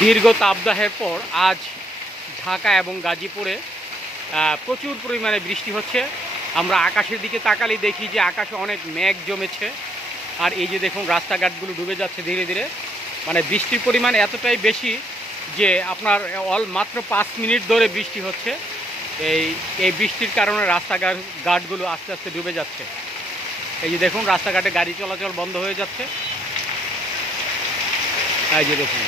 দীর্ঘ তাপদাহের পর আজ ঢাকা এবং গাজীপুরে প্রচুর পরিমাণে বৃষ্টি হচ্ছে। আমরা আকাশের দিকে তাকালেই দেখি যে আকাশে অনেক মেঘ জমেছে, আর এই যে দেখুন রাস্তাঘাটগুলো ডুবে যাচ্ছে ধীরে ধীরে। মানে বৃষ্টির পরিমাণ এতটাই বেশি যে আপনার মাত্র 5 মিনিট ধরে বৃষ্টি হচ্ছে। এই বৃষ্টির কারণে রাস্তাঘাটগুলো আস্তে আস্তে ডুবে যাচ্ছে। এই যে দেখুন রাস্তাঘাটে গাড়ি চলাচল বন্ধ হয়ে যাচ্ছে। এই যে দেখুন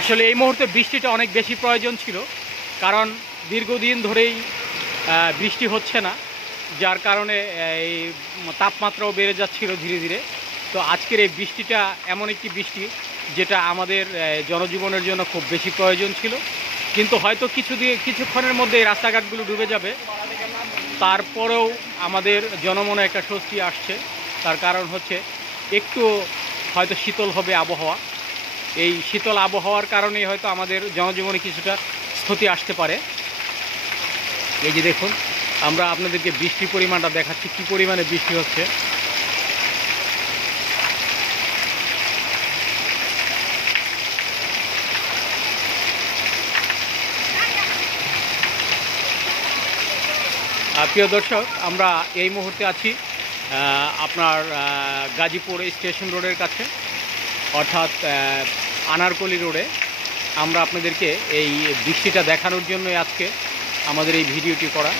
আসলে এই মুহূর্তে বৃষ্টিটা অনেক বেশি প্রয়োজন ছিল, কারণ দীর্ঘদিন ধরেই বৃষ্টি হচ্ছে না, যার কারণে এই তাপমাত্রাও বেড়ে যাচ্ছিল ধীরে ধীরে। তো আজকের এই বৃষ্টিটা এমন একটি বৃষ্টি যেটা আমাদের জনজীবনের জন্য খুব বেশি প্রয়োজন ছিল, কিন্তু হয়তো কিছুক্ষণের মধ্যে এই রাস্তাঘাটগুলো ডুবে যাবে। তারপরেও আমাদের জনমনে একটা স্বস্তি আসছে, তার কারণ হচ্ছে একটু হয়তো শীতল হবে আবহাওয়া। এই শীতল আবহাওয়ার কারণেই হয়তো আমাদের জনজীবনে কিছুটা ক্ষতি আসতে পারে। এই যে দেখুন আমরা আপনাদেরকে বৃষ্টির পরিমাণটা দেখাচ্ছি, কী পরিমাণে বৃষ্টি হচ্ছে। প্রিয় দর্শক, আমরা এই মুহূর্তে আছি আপনার গাজীপুর স্টেশন রোডের কাছে, অর্থাৎ আনারকলি রোডে। আমরা আপনাদেরকে এই বৃষ্টিটা দেখানোর জন্যই আজকে আমাদের এই ভিডিওটি করা।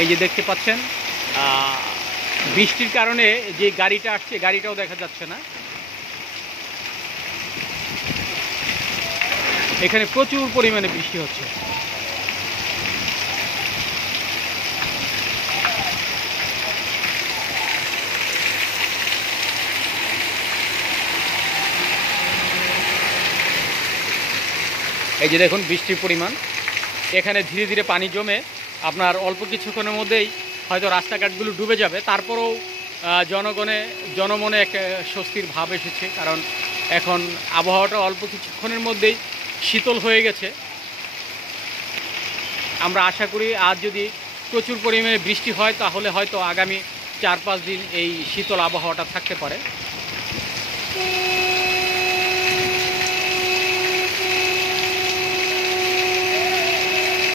এই যে দেখতে পাচ্ছেন বৃষ্টির কারণে যে গাড়িটা আসছে গাড়িটাও দেখা যাচ্ছে না। এখানে প্রচুর পরিমাণে বৃষ্টি হচ্ছে। এই যে দেখুন বৃষ্টির পরিমাণ, এখানে ধীরে ধীরে পানি জমে আপনার অল্প কিছুক্ষণের মধ্যেই হয়তো রাস্তাঘাটগুলো ডুবে যাবে। তারপরেও জনমনে একটা স্বস্তির ভাব এসেছে, কারণ এখন আবহাওয়াটা অল্প কিছুক্ষণের মধ্যেই শীতল হয়ে গেছে। আমরা আশা করি আজ যদি প্রচুর পরিমাণে বৃষ্টি হয় তাহলে হয়তো আগামী 4-5 দিন এই শীতল আবহাওয়াটা থাকতে পারে।